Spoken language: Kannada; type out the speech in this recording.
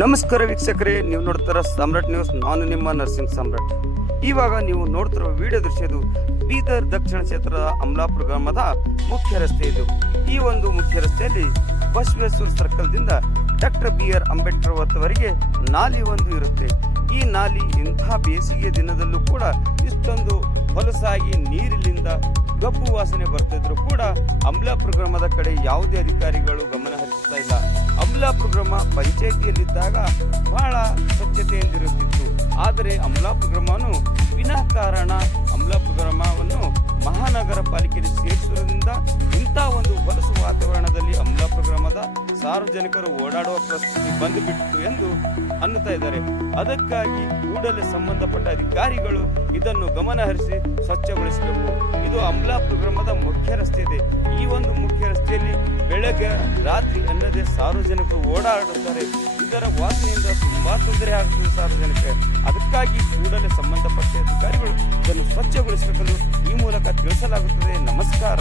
ನಮಸ್ಕಾರ ವೀಕ್ಷಕರೇ, ನೀವು ನೋಡ್ತಾರ ಸಾಮ್ರಾಟ್ ನ್ಯೂಸ್. ನಾನು ನಿಮ್ಮ ನರ್ಸಿಂಗ್ ಸಾಮ್ರಾಟ್. ಇವಾಗ ನೀವು ನೋಡ್ತಿರುವ ವಿಡಿಯೋ ದೃಶ್ಯದು ಬೀದರ್ ದಕ್ಷಿಣ ಕ್ಷೇತ್ರದ ಅಮಲಾಪುರ ಗ್ರಾಮದ ಮುಖ್ಯ ರಸ್ತೆ ಇದು. ಈ ಒಂದು ಮುಖ್ಯ ರಸ್ತೆಯಲ್ಲಿ ಬಸವೇಶ್ವರ ಸರ್ಕಲ್ದಿಂದ ಡಾಕ್ಟರ್ BR ಅಂಬೇಡ್ಕರ್ ವರೆಗೆ ನಾಲಿ ಒಂದು ಇರುತ್ತೆ. ಈ ನಾಲಿ ಇಂತಹ ಬೇಸಿಗೆ ದಿನದಲ್ಲೂ ಕೂಡ ಇಷ್ಟೊಂದು ಹೊಲಸಾಗಿ ನೀರಿನಿಂದ ಗಬ್ಬು ವಾಸನೆ ಬರ್ತಿದ್ರು ಕೂಡ ಅಮಲಾಪುರ ಗ್ರಾಮದ ಕಡೆ ಯಾವುದೇ ಅಧಿಕಾರಿಗಳು ಗಮನ ಹರಿಸ್ತಾ ಇಲ್ಲ. ಅಮಲಾಪುರ ಗ್ರಾಮ ಪಂಚಾಯಿತಿಯಲ್ಲಿದ್ದಾಗ ಬಹಳ ಸ್ವಚ್ಛತೆಯಿಂದಿರುತ್ತಿತ್ತು. ಆದರೆ ಅಮಲಾಪುರ ಗ್ರಾಮವನ್ನು ವಿನಾಕಾರಣ ಅಮಲಾಪುರ ಗ್ರಾಮವನ್ನು ಮಹಾನಗರ ಪಾಲಿಕೆಗೆ ಸೇರಿಸುವುದರಿಂದ ಇಂಥ ಒಂದು ಹೊಲಸು ವಾತಾವರಣದಲ್ಲಿ ಅಮಲಾಪುರ ಗ್ರಾಮದ ಸಾರ್ವಜನಿಕರು ಓಡಾಡುವ ಪರಿಸ್ಥಿತಿ ಬಂದುಬಿಟ್ಟು ಎಂದು ಅನ್ನುತ್ತಾ ಇದ್ದಾರೆ. ಅದಕ್ಕಾಗಿ ಕೂಡಲೇ ಸಂಬಂಧಪಟ್ಟ ಅಧಿಕಾರಿಗಳು ಇದನ್ನು ಗಮನ ಹರಿಸಿ ಸ್ವಚ್ಛಗೊಳಿಸಬೇಕು. ಇದು ಅಮಲಾಪುರ ಗ್ರಾಮದ ಮುಖ್ಯ ರಸ್ತೆ ಇದೆ. ಈ ಒಂದು ಮುಖ್ಯ ರಸ್ತೆಯಲ್ಲಿ ಬೆಳಗ್ಗೆ ರಾತ್ರಿ ಅನ್ನದೇ ಸಾರ್ವಜನಿಕರು ಓಡಾಡುತ್ತಾರೆ. ಇದರ ವಾಸನೆಯಿಂದ ತುಂಬಾ ತೊಂದರೆ ಆಗುತ್ತದೆ ಸಾರ್ವಜನಿಕರಿಗೆ. ಅದಕ್ಕಾಗಿ ಕೂಡಲೇ ಸಂಬಂಧಪಟ್ಟ ಅಧಿಕಾರಿಗಳು ಇದನ್ನು ಸ್ವಚ್ಛಗೊಳಿಸಬೇಕೆಂದು ಈ ಮೂಲಕ ತಿಳಿಸಲಾಗುತ್ತದೆ. ನಮಸ್ಕಾರ.